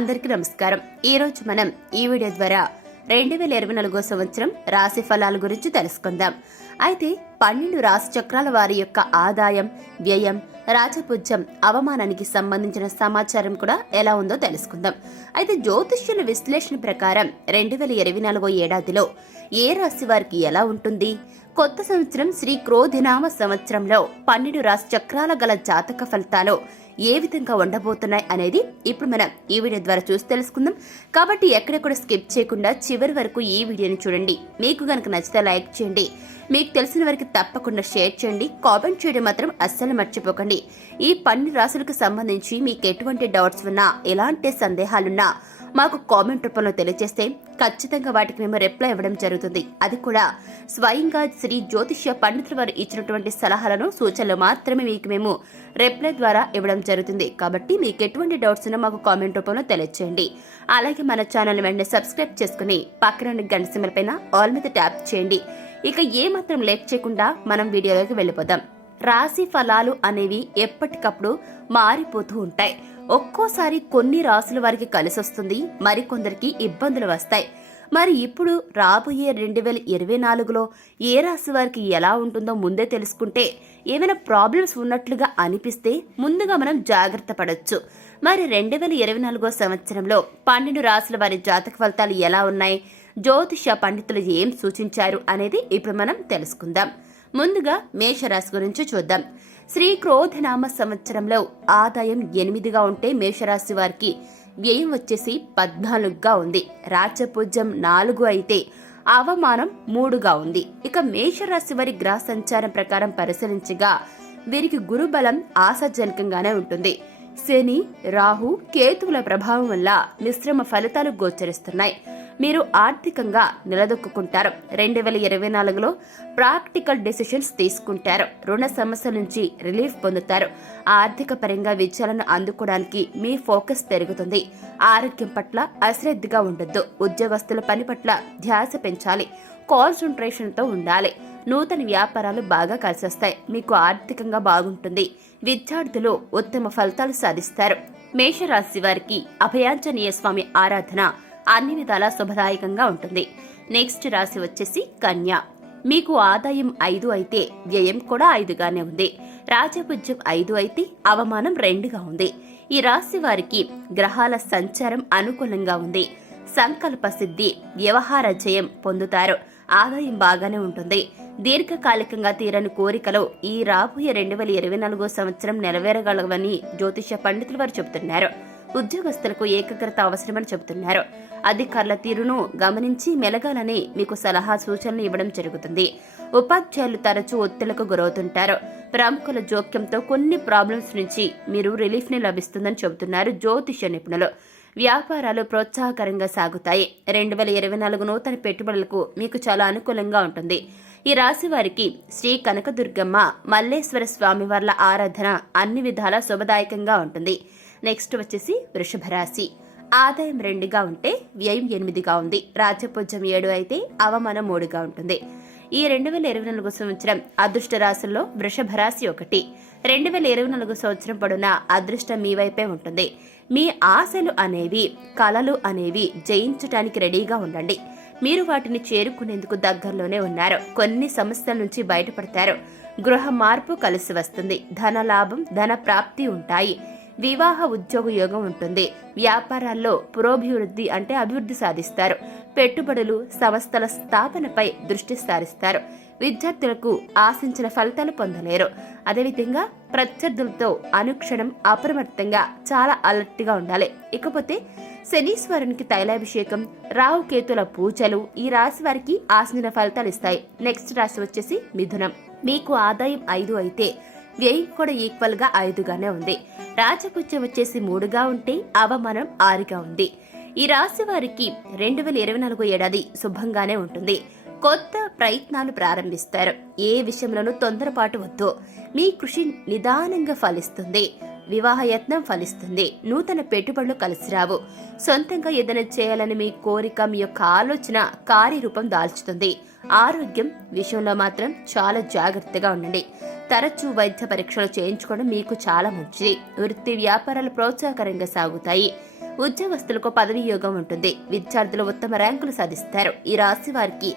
అందరికీ నమస్కారం. ఈ రోజు మనం ఈ వీడియో ద్వారా రెండు వేల ఇరవై నాలుగో సంవత్సరం రాశి ఫలాల గురించి తెలుసుకుందాం. అయితే పన్నెండు రాశి చక్రాల వారి యొక్క ఆదాయం వ్యయం రాజపుజ్యం అవమానానికి సంబంధించిన సమాచారం కూడా ఎలా ఉందో తెలుసుకుందాం. అయితే జ్యోతిష్యుల విశ్లేషణ ప్రకారం రెండు వేల ఇరవై నాలుగో ఏడాదిలో ఏ రాశి వారికి ఎలా ఉంటుంది? కొత్త సంవత్సరం శ్రీ క్రోధినామ సంవత్సరంలో పన్నెండు రాశి చక్రాల గల జాతక ఫలితాలు ఏ విధంగా ఉండబోతున్నాయి అనేది ఇప్పుడు మనం ఈ వీడియో ద్వారా చూసి తెలుసుకుందాం. కాబట్టి ఎక్కడెక్కడ స్కిప్ చేయకుండా చివరి వరకు ఈ వీడియోని చూడండి. మీకు గనక నచ్చితే లైక్ చేయండి. మీకు తెలిసిన వారికి తప్పకుండా షేర్ చేయండి. కామెంట్ చేయడం మాత్రం అస్సలు మర్చిపోకండి. ఈ పన్ను రాశులకు సంబంధించి మీకు ఎటువంటి డౌట్స్ ఉన్నా ఎలాంటి సందేహాలున్నా మాకు కామెంట్ రూపంలో తెలియజేస్తే ఖచ్చితంగా వాటికి మేము రిప్లై ఇవ్వడం జరుగుతుంది. అది కూడా స్వయంగా శ్రీ జ్యోతిష్య పండితుల వారు ఇచ్చినటువంటి సలహాలను సూచనలు మాత్రమే మీకు మేము రిప్లై ద్వారా ఇవ్వడం జరుగుతుంది. కాబట్టి మీకు ఎటువంటి డౌట్స్ ఉన్నా మాకు కామెంట్ రూపంలో తెలియజేయండి అలాగే మన ఛానల్ వెంటనే సబ్స్క్రైబ్ చేసుకుని పక్కన గంట సిమ్మల పైన ఆల్ మీద ట్యాప్ చేయండి. ఇక ఏ మాత్రం లేట్ చేయకుండా మనం వీడియోలోకి వెళ్ళిపోదాం. రాశి ఫలాలు అనేవి ఎప్పటికప్పుడు మారిపోతూ ఉంటాయి. ఒక్కోసారి కొన్ని రాసుల వారికి కలిసొస్తుంది మరికొందరికి ఇబ్బందులు వస్తాయి. మరి ఇప్పుడు రాబోయే రెండు వేల ఇరవై నాలుగులో ఏ రాశి వారికి ఎలా ఉంటుందో ముందే తెలుసుకుంటే ఏమైనా ప్రాబ్లమ్స్ ఉన్నట్లుగా అనిపిస్తే ముందుగా మనం జాగ్రత్త పడవచ్చు మరి రెండు వేల ఇరవై నాలుగో సంవత్సరంలో పన్నెండు రాసుల వారి జాతక ఫలితాలు ఎలా ఉన్నాయి జ్యోతిష పండితులు ఏం సూచించారు అనేది ఇప్పుడు మనం తెలుసుకుందాం. ముందుగా మేషరాశి గురించి చూద్దాం. శ్రీ క్రోధనామ సంవత్సరంలో ఆదాయం ఎనిమిదిగా ఉంటే మేషరాశి వారికి వ్యయం వచ్చేసి పద్నాలుగుగా ఉంది. రాజపూజ్యం నాలుగు అయితే అవమానం మూడుగా ఉంది. ఇక మేషరాశి వారి గ్రహ సంచారం ప్రకారం పరిశీలించగా వీరికి గురుబలం ఆశాజనకంగానే ఉంటుంది. శని రాహు కేతువుల ప్రభావం వల్ల మిశ్రమ ఫలితాలు గోచరిస్తున్నాయి. మీరు ఆర్థికంగా నిలదొక్కుంటారు రెండు వేల ఇరవై నాలుగులో ప్రాక్టికల్ డెసిషన్స్ తీసుకుంటారు. రుణ సమస్యల నుంచి రిలీఫ్ పొందుతారు. ఆర్థిక పరంగా విజయాలను అందుకోవడానికి మీ ఫోకస్ పెరుగుతుంది. ఆరోగ్యం పట్ల అశ్రద్ధగా ఉండొద్దు. ఉద్యోగస్తుల పని పట్ల ధ్యాస పెంచాలి. కాన్సన్ట్రేషన్తో ఉండాలి. నూతన వ్యాపారాలు బాగా కలిసొస్తాయి. మీకు ఆర్థికంగా బాగుంటుంది. విద్యార్థులు ఉత్తమ ఫలితాలు సాధిస్తారు. మేషరాశి వారికి అభయాంజనేయ స్వామి ఆరాధన అన్ని విధాలా శుభదాయకంగా ఉంటుంది. నెక్స్ట్ రాశి వచ్చేసి కన్య. మీకు ఆదాయం ఐదు అయితే వ్యయం కూడా ఐదుగానే ఉంది. రాజపుజ్యం ఐదు అయితే అవమానం రెండుగా ఉంది. ఈ రాశి వారికి గ్రహాల సంచారం అనుకూలంగా ఉంది. సంకల్ప సిద్ధి వ్యవహార జయం పొందుతారు. ఆదాయం బాగానే ఉంటుంది. దీర్ఘకాలికంగా తీరని కోరికలు ఈ రాబోయే రెండు వేల ఇరవై నాలుగో సంవత్సరం నెరవేరగలవని జ్యోతిష పండితులు వారు చెబుతున్నారు. ఉద్యోగస్తులకు ఏకాగ్రత అవసరమని చెబుతున్నారు. అధికారుల తీరును గమనించి మెలగాలని మీకు సలహా సూచనలు ఇవ్వడం జరుగుతుంది. ఉపాధ్యాయులు తరచూ ఒత్తిళ్ళకు గురవుతుంటారు. ప్రముఖుల జోక్యంతో కొన్ని ప్రాబ్లమ్స్ నుంచి మీరు రిలీఫ్ని లభిస్తుందని చెబుతున్నారు జ్యోతిష నిపుణులు. వ్యాపారాలు ప్రోత్సాహకరంగా సాగుతాయి. రెండు వేల ఇరవై నాలుగు నూతన పెట్టుబడులకు మీకు చాలా అనుకూలంగా ఉంటుంది. ఈ రాశి వారికి శ్రీ కనకదుర్గమ్మ మల్లేశ్వర స్వామి వార్ల ఆరాధన అన్ని విధాలా శుభదాయకంగా ఉంటుంది. నెక్స్ట్ వచ్చేసి వృషభ రాశి. ఆదాయం రెండుగా ఉంటే వ్యయం ఎనిమిదిగా ఉంది. రాజ్యపూజ్యం ఏడు అయితే అవమానం మూడుగా ఉంటుంది. ఈ రెండు వేల ఇరవై నాలుగు సంవత్సరం అదృష్ట రాశుల్లో వృషభ రాశి ఒకటి. రెండు వేల ఇరవై నాలుగు సంవత్సరం పొడున అదృష్టం మీ వైపే ఉంటుంది. మీ ఆశలు అనేవి కలలు అనేవి జయించటానికి రెడీగా ఉండండి. మీరు వాటిని చేరుకునేందుకు దగ్గరలోనే ఉన్నారు. కొన్ని సమస్యల నుంచి బయటపడతారు. గృహ మార్పు కలిసి వస్తుంది. ధన లాభం ధన ప్రాప్తి ఉంటాయి. వివాహ ఉద్యోగ యోగం ఉంటుంది. వ్యాపారాల్లో పురోభివృద్ధి అంటే అభివృద్ధి సాధిస్తారు. పెట్టుబడులు సంస్థల స్థాపనపై దృష్టి సారిస్తారు. విద్యార్థులకు ఆశించిన ఫలితాలు పొందలేరు. అదేవిధంగా ప్రత్యర్థులతో అనుక్షణం అప్రమత్తంగా చాలా అలర్ట్గా ఉండాలి. ఇకపోతే శనీశ్వరునికి తైలాభిషేకం రాహుకేతుల పూజలు ఈ రాశి వారికి ఆశించిన ఫలితాలు ఇస్తాయి. నెక్స్ట్ రాశి వచ్చేసి మిథునం. మీకు ఆదాయం ఐదు అయితే వ్యయం కూడా ఈక్వల్గా ఐదుగానే ఉంది. రాజకుత్యం వచ్చేసి మూడుగా ఉంటే అవమానం ఆరుగా ఉంది. ఈ రాశి వారికి రెండు వేల ఇరవై నాలుగు ఏడాది శుభంగానే ఉంటుంది. కొత్త ప్రయత్నాలు ప్రారంభిస్తారు. ఏ విషయంలోనూ తొందరపాటు వద్దు. మీ కృషి నిదానంగా ఫలిస్తుంది. వివాహ యత్నం ఫలిస్తుంది. నూతన పెట్టుబడులు కలిసి రావు. సొంతంగా ఏదైనా చేయాలని మీ కోరిక మీ యొక్క ఆలోచన కార్యరూపం దాల్చుతుంది. ఆరోగ్యం విషయంలో మాత్రం చాలా జాగ్రత్తగా ఉండండి. తరచూ వైద్య పరీక్షలు చేయించుకోవడం మీకు చాలా మంచిది. వృత్తి వ్యాపారాలు ప్రోత్సాహకరంగా సాగుతాయి. ఉద్యోగస్తులకు పదవి యోగం ఉంటుంది. విద్యార్థులు ఉత్తమ ర్యాంకులు సాధిస్తారు. ఈ రాశి వారికి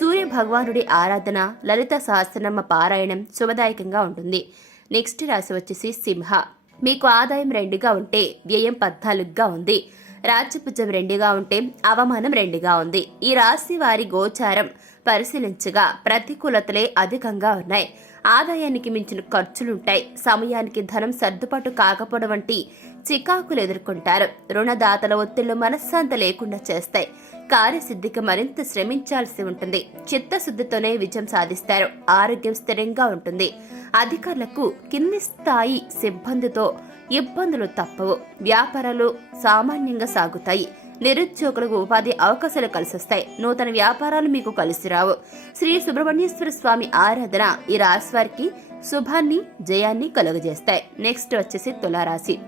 సూర్య భగవానుడి ఆరాధన లలిత సహస్రనామ పారాయణం శుభదాయకంగా ఉంటుంది. నెక్స్ట్ రాశి వచ్చేసి సింహ. మీకు ఆదాయం రెండుగా ఉంటే వ్యయం పద్నాలుగుగా ఉంది. రాజ్యపుజం రెండుగా ఉంటే అవమానం రెండుగా ఉంది. ఈ రాశి వారి గోచారం పరిశీలించగా ప్రతికూలతలే అధికంగా ఉన్నాయి. ఆదాయానికి మించిన ఖర్చులుంటాయి. సమయానికి ధనం సర్దుబాటు కాకపోవడం వంటి చికాకులు ఎదుర్కొంటారు. రుణదాతల ఒత్తిళ్ళు మనశ్శాంత లేకుండా చేస్తాయి. కార్యసిద్ధికి మరింత శ్రమించాల్సి ఉంటుంది. చిత్తశుద్ధితోనే విజయం సాధిస్తారు. ఆరోగ్యం స్థిరంగా ఉంటుంది. అధికారులకు కింది స్థాయి సిబ్బందితో ఇబ్బందులు తప్పవు. వ్యాపారాలు సామాన్యంగా సాగుతాయి. నిరుద్యోగులకు ఉపాధి అవకాశాలు కలిసొస్తాయి. నూతన వ్యాపారాలు మీకు కలిసి రావు. శ్రీ సుబ్రహ్మణ్యేశ్వర స్వామి ఆరాధన ఈ రాశి వారికి శుభాన్ని జయాన్ని కలుగజేస్తాయి. నెక్స్ట్ వచ్చేసి తులారాశి.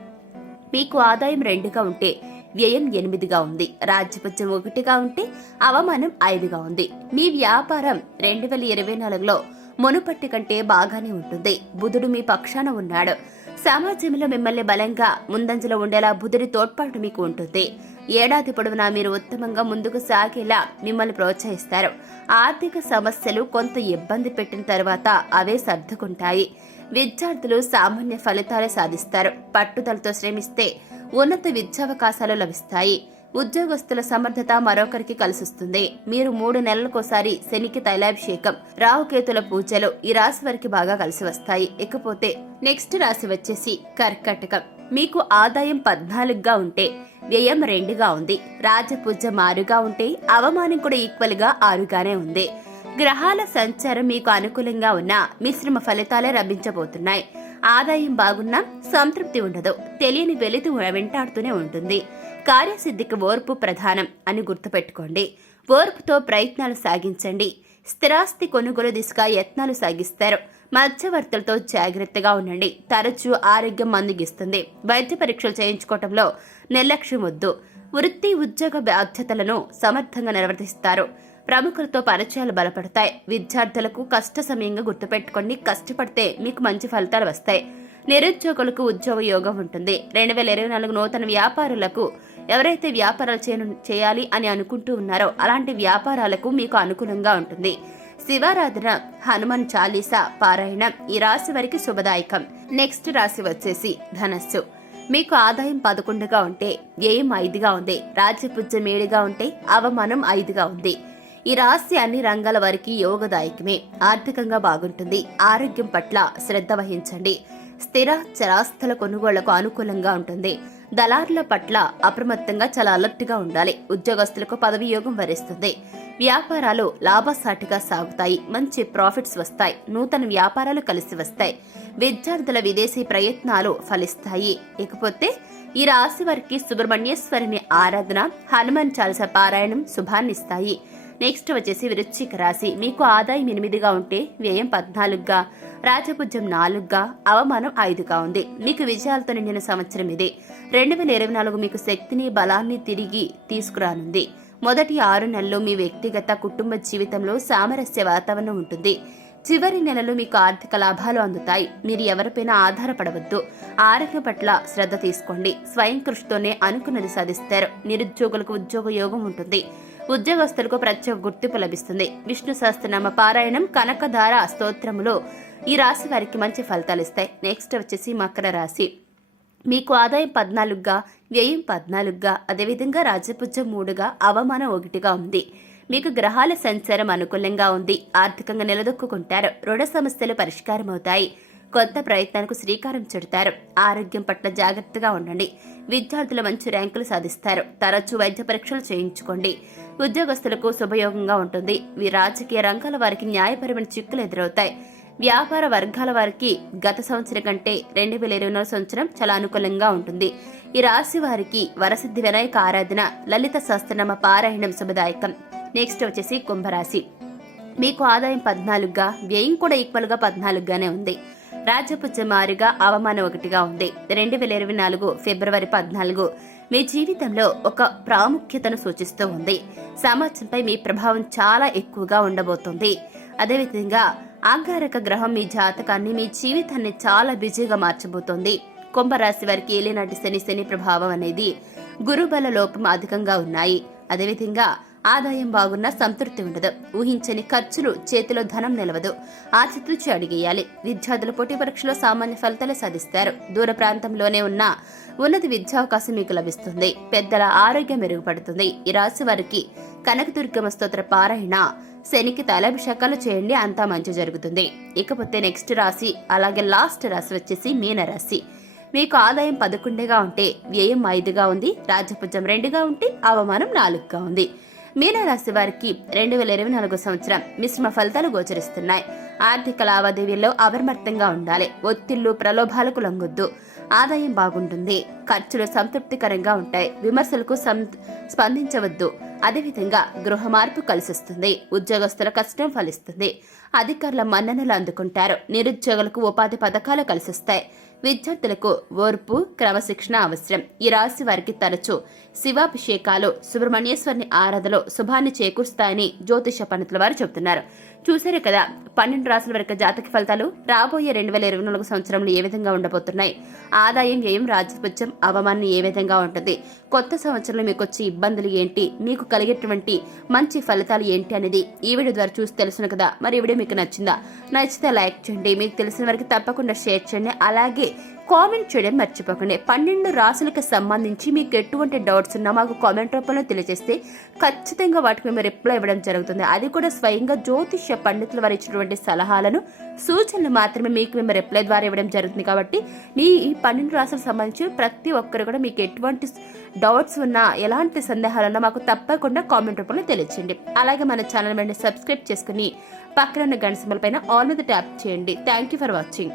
మీకు ఆదాయం రెండుగా ఉంటే వ్యయం ఎనిమిదిగా ఉంది. రాజ్యపత్యం ఒకటిగా ఉంటే అవమానం ఐదుగా ఉంది. మీ వ్యాపారం రెండు వేల ఇరవై నాలుగులో మునుపట్టి కంటే బాగానే ఉంటుంది. బుధుడు మీ పక్షాన ఉన్నాడు. సమాజంలో మిమ్మల్ని బలంగా ముందంజలో ఉండేలా బుధుడి తోడ్పాటు మీకు ఉంటుంది. ఏడాది పొడవునా మీరు ఉత్తమంగా ముందుకు సాగేలా మిమ్మల్ని ప్రోత్సహిస్తారు. ఆర్థిక సమస్యలు కొంత ఇబ్బంది పెట్టిన తర్వాత అవే సర్దుకుంటాయి. విద్యార్థులు సామాన్య ఫలితాలు సాధిస్తారు. పట్టుదలతో శ్రమిస్తే ఉన్నత విద్యావకాశాలు లభిస్తాయి. ఉద్యోగస్తుల సమర్థత మరొకరికి కలిసొస్తుంది. మీరు మూడు నెలలకోసారి శనికి తైలాభిషేకం రాహుకేతుల పూజలు ఈ రాశి వారికి బాగా కలిసి వస్తాయి ఇకపోతే నెక్స్ట్ రాశి వచ్చేసి కర్కటకం. మీకు ఆదాయం పద్నాలుగుగా ఉంటే వ్యయం రెండుగా ఉంది. రాజపూజ మారుగా ఉంటే అవమానం కూడా ఈక్వల్గా ఆరుగానే ఉంది. గ్రహాల సంచారం మీకు అనుకూలంగా ఉన్న మిశ్రమ ఫలితాలే లభించబోతున్నాయి. ఆదాయం బాగున్నా సంతృప్తి ఉండదు. తెలియని వెలితి వెంటాడుతూనే ఉంటుంది. కార్యసిద్ధికి ఓర్పు ప్రధానం అని గుర్తుపెట్టుకోండి. ఓర్పుతో ప్రయత్నాలు సాగించండి. స్థిరాస్తి కొనుగోలు దిశగా యత్నాలు సాగిస్తారు. మధ్యవర్తులతో జాగ్రత్తగా ఉండండి. తరచూ ఆరోగ్యం మందుగిస్తుంది. వైద్య పరీక్షలు చేయించుకోవటంలో నిర్లక్ష్యం వద్దు. వృత్తి ఉద్యోగ బాధ్యతలను సమర్థంగా నిర్వర్తిస్తారు. ప్రముఖులతో పరిచయాలు బలపడతాయి. విద్యార్థులకు కష్ట సమయంగా గుర్తుపెట్టుకోండి కష్టపడితే మీకు మంచి ఫలితాలు వస్తాయి. నిరుద్యోగులకు ఉద్యోగ యోగం ఉంటుంది. రెండు వేల ఇరవై నాలుగు నూతన వ్యాపారులకు ఎవరైతే వ్యాపారాలు చేయను- చేయాలి అని అనుకుంటూ ఉన్నారో అలాంటి వ్యాపారాలకు మీకు అనుకూలంగా ఉంటుంది. శివారాధన హనుమాన్ చాలీసా పారాయణం ఈ రాశి వారికి శుభదాయకం. నెక్స్ట్ రాశి వచ్చేసి ధనస్సు. మీకు ఆదాయం పదకొండుగా ఉంటే వ్యయం ఐదుగా ఉంది. రాజ్యపుజ్యం ఏడుగా ఉంటే అవమానం ఐదుగా ఉంది. ఈ రాశి అన్ని రంగాల వారికి యోగదాయకమే. ఆర్థికంగా బాగుంటుంది. ఆరోగ్యం పట్ల శ్రద్ధ వహించండి. స్థిర చరాస్తుల కొనుగోళ్ళకు అనుకూలంగా ఉంటుంది. దళారుల పట్ల అప్రమత్తంగా చాలా అలర్ట్గా ఉండాలి. ఉద్యోగస్తులకు పదవి యోగం వరిస్తుంది. వ్యాపారాలు లాభసాటిగా సాగుతాయి. మంచి ప్రాఫిట్స్ వస్తాయి. నూతన వ్యాపారాలు కలిసి వస్తాయి. విద్యార్థుల విదేశీ ప్రయత్నాలు ఫలిస్తాయి. ఇకపోతే ఈ రాశి వారికి సుబ్రహ్మణ్యేశ్వరుని ఆరాధన హనుమాన్ చాలస పారాయణం శుభాన్నిస్తాయి. నెక్స్ట్ వచ్చేసి వృశ్చిక రాశి. మీకు ఆదాయం ఎనిమిదిగా ఉంటే వ్యయం పద్నాలుగుగా రాజపుజ్యం నాలుగుగా అవమానం ఐదుగా ఉంది. మీకు విజయాలతో నిండిన సంవత్సరం ఇది. రెండు వేల ఇరవై నాలుగు మీకు శక్తిని బలాన్ని తిరిగి తీసుకురానుంది. మొదటి ఆరు నెలలు మీ వ్యక్తిగత కుటుంబ జీవితంలో సామరస్య వాతావరణం ఉంటుంది. చివరి నెలలు మీకు ఆర్థిక లాభాలు అందుతాయి. మీరు ఎవరిపైనా ఆధారపడవద్దు. ఆరోగ్య పట్ల శ్రద్ధ తీసుకోండి. స్వయం కృషితోనే అనుకున్నది సాధిస్తారు. నిరుద్యోగులకు ఉద్యోగ యోగం ఉంటుంది. ఉద్యోగస్తులకు ప్రత్యేక గుర్తింపు లభిస్తుంది. విష్ణు సహస్రనామ పారాయణం కనకధార స్తోత్రములో ఈ రాశి వారికి మంచి ఫలితాలు ఇస్తాయి. నెక్స్ట్ వచ్చేసి మకర రాశి. మీకు ఆదాయం పద్నాలుగుగా వ్యయం పద్నాలుగుగా అదేవిధంగా రాజపుజ్యం మూడుగా అవమానం ఒకటిగా ఉంది. మీకు గ్రహాల సంచారం అనుకూలంగా ఉంది. ఆర్థికంగా నిలదొక్కుంటారు రుణ సమస్యలు పరిష్కారం అవుతాయి కొత్త ప్రయత్నాలకు శ్రీకారం చుడతారు. ఆరోగ్యం పట్ల జాగ్రత్తగా ఉండండి. విద్యార్థులు మంచి ర్యాంకులు సాధిస్తారు. తరచూ వైద్య పరీక్షలు చేయించుకోండి. ఉద్యోగస్తులకు శుభయోగంగా ఉంటుంది. ఈ రాజకీయ రంగాల వారికి న్యాయపరమైన చిక్కులు ఎదురవుతాయి. వ్యాపార వర్గాల వారికి గత సంవత్సరం కంటే రెండు వేల ఇరవై నాలుగు సంవత్సరం చాలా అనుకూలంగా ఉంటుంది. ఈ రాశి వారికి వరసిద్ధి వినాయక ఆరాధన లలిత సహస్రనామ పారాయణం శుభదాయకం. నెక్స్ట్ వచ్చేసి కుంభరాశి. మీకు ఆదాయం పద్నాలుగుగా వ్యయం కూడా ఈక్వల్గా పద్నాలుగుగానే ఉంది. రాజపుచ్చం అవమానం ఒకటిగా ఉంది. రెండు వేల ఇరవై నాలుగు ఫిబ్రవరి పద్నాలుగు మీ జీవితంలో ఒక ప్రాముఖ్యతను సూచిస్తూ ఉంది. సమాజంపై మీ ప్రభావం చాలా ఎక్కువగా ఉండబోతుంది. అదేవిధంగా ఆంగారక గ్రహం మీ జాతకాన్ని మీ జీవితాన్ని చాలా బిజీగా మార్చబోతోంది. కుంభరాశి వారికి ఏలినాటి శని శని ప్రభావం అనేది గురుబల లోపం అధికంగా ఉన్నాయి. అదేవిధంగా ఆదాయం బాగున్నా సంతృప్తి ఉండదు. ఊహించని ఖర్చులు చేతిలో ధనం నిలవదు. ఆచితూచి అడిగేయాలి. విద్యార్థులు పోటీ పరీక్షలో సామాన్య ఫలితాలు సాధిస్తారు. దూర ప్రాంతంలోనే ఉన్న ఉన్నత విద్యావకాశం మీకు లభిస్తుంది. పెద్దల ఆరోగ్యం మెరుగుపడుతుంది. ఈ రాశి వారికి కనకదుర్గమ స్తోత్ర పారాయణ శనికి తలాభిషేకాలు చేయండి. అంతా మంచి జరుగుతుంది. ఇకపోతే నెక్స్ట్ రాశి అలాగే లాస్ట్ రాశి వచ్చేసి మీన రాశి మీకు ఆదాయం పదకొండుగా ఉంటే వ్యయం ఐదుగా ఉంది. రాజపుజం రెండుగా ఉంటే అవమానం నాలుగుగా ఉంది. మీనరాశి వారికి రెండు వేల ఇరవై నాలుగు సంవత్సరం మిశ్రమ ఫలితాలు గోచరిస్తున్నాయి. ఆర్థిక లావాదేవీల్లో అపరిమర్తంగా ఉండాలి. ఒత్తిళ్ళు ప్రలోభాలకు లొంగొద్దు. ఆదాయం బాగుంటుంది. ఖర్చులు సంతృప్తికరంగా ఉంటాయి. విమర్శలకు సం- స్పందించవద్దు. అదేవిధంగా గృహ మార్పు కలిసిస్తుంది. ఉద్యోగస్తుల కష్టం ఫలిస్తుంది. అధికారుల మన్ననలు అందుకుంటారు. నిరుద్యోగులకు ఉపాధి పథకాలు కలిసిస్తాయి. విద్యార్థులకు ఓర్పు క్రమశిక్షణ అవసరం. ఈ రాశి వారికి తరచూ శివాభిషేకాలు సుబ్రహ్మణ్యేశ్వరుని ఆరాధనలో శుభాన్ని చేకూరుస్తాయని జ్యోతిష పండితుల వారు చెబుతున్నారు. చూశారు కదా పన్నెండు రాసుల వరకు జాతక ఫలితాలు రాబోయే రెండు వేల ఇరవై నాలుగు సంవత్సరంలో ఏ విధంగా ఉండబోతున్నాయి? ఆదాయం వ్యయం రాజపుత్యం అవమానం ఏ విధంగా ఉంటుంది? కొత్త సంవత్సరంలో మీకు వచ్చే ఇబ్బందులు ఏంటి? మీకు కలిగేటువంటి మంచి ఫలితాలు ఏంటి అనేది ఈ వీడియో ద్వారా చూసి తెలుసును కదా. మరి ఈ వీడియో మీకు నచ్చిందా? నచ్చితే లైక్ చేయండి. మీకు తెలిసిన వారికి తప్పకుండా షేర్ చేయండి. అలాగే కామెంట్ చేయడం మర్చిపోకండి. పన్నెండు రాసులకు సంబంధించి మీకు ఎటువంటి డౌట్స్ ఉన్నా మాకు కామెంట్ రూపంలో తెలియజేస్తే ఖచ్చితంగా వాటికి మేము రిప్లై ఇవ్వడం జరుగుతుంది. అది కూడా స్వయంగా జ్యోతిష్య పండితులు వారు ఇచ్చినటువంటి సలహాలను సూచనలు మాత్రమే మీకు మేము రిప్లై ద్వారా ఇవ్వడం జరుగుతుంది కాబట్టి మీ ఈ పన్నెండు రాసులకు సంబంధించి ప్రతి ఒక్కరు కూడా మీకు ఎటువంటి డౌట్స్ ఉన్నా ఎలాంటి సందేహాలు ఉన్నా మాకు తప్పకుండా కామెంట్ రూపంలో తెలియచేయండి. అలాగే మన ఛానల్ వెంటనే సబ్స్క్రైబ్ చేసుకుని పక్కన ఉన్న గంట సింబల్ పైన ఆల్ మీద ట్యాప్ చేయండి. Thank you for watching